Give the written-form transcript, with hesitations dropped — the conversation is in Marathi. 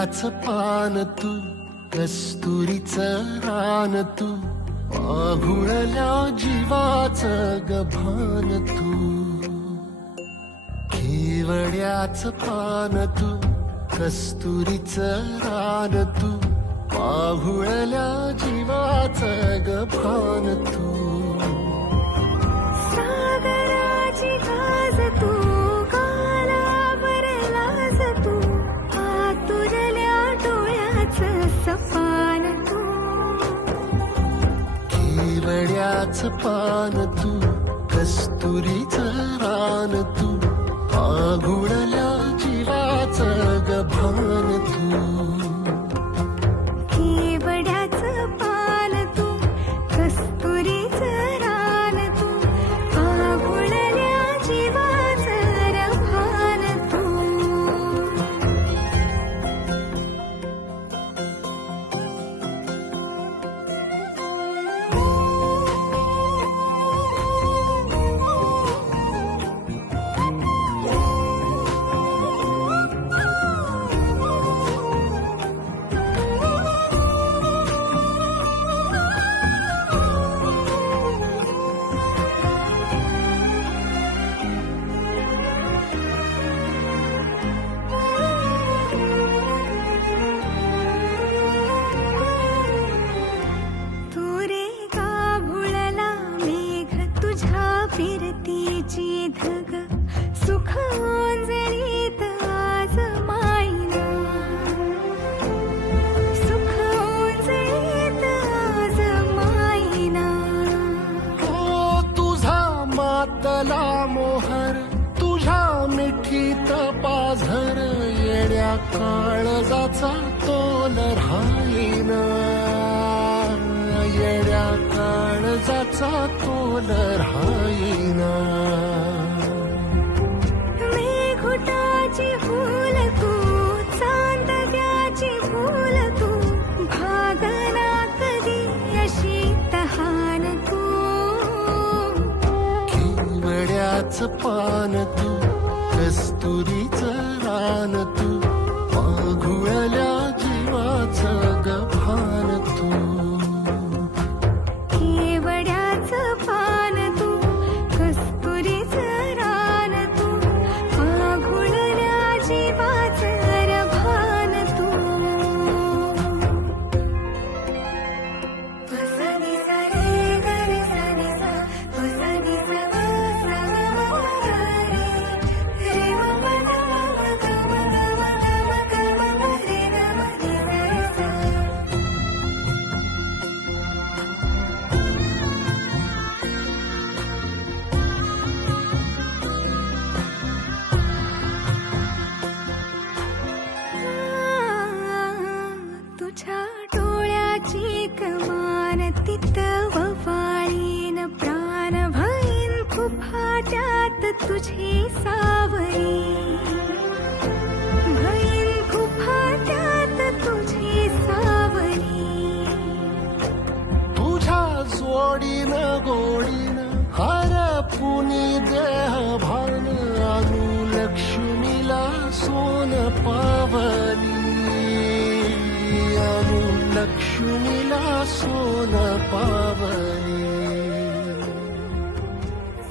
केवड्याच पान तू, कस्तुरीचं रान तू, आघुळल्या जीवाचं गभान तू. केवड्याच पान तू, कस्तुरीचं रान तू, आघुळल्या जीवाचं गभान तू. सागराची गाज तू, गालावर लाज तू, आतुरल्या डोळ्याचं सपान तू. केवड्याच पान तू, कस्तुरीचं रान तू, आघुळल्या जीवाचं गभान तू. केवड्याचं पान तू, कस्तुरीचं रान तू, आघुळल्या जीवाचं रभान तू. फिरतीची धग सुख ओंजळीत आज मायना, सुख ओंजळीत आज मायना. हो तुझा मातला मोहर, तुझ्या मिठीत पाझर, येड्या काळजाचा तोल राहीना, येड्या काळजाचा तोल राहीना. मेघुटाची फूल तू, चांदण्याची फूल तू, भागना कधी अशी तहान तू. केवड्याच पान तू, कस्तुरीचं रान तू, आघुळल्या जीवाचं गभान तू. केवड्याचं पान तू, कस्तुरीचं रान तू, आघुळल्या जीवाचं रभान तू. वसनी सा रे ग रे सा रे सा, वसनी सा ग सा ग म ग रे, रे म प द म ग म ग म ग म ग म रे ग म रे सा रे सा. तुझ्या डोळ्याची कमान तिथं ववाळीन, प्राण भईन खुफाट्यात तुझी सावरी, भईन खुफाट्यात तुझी सावरी. तुझ्या जोडीन गोडीन हरपुनी देह भान, अनुलक्ष्मीला सोन पावली, अनुलक्ष्मीला सोन पावली.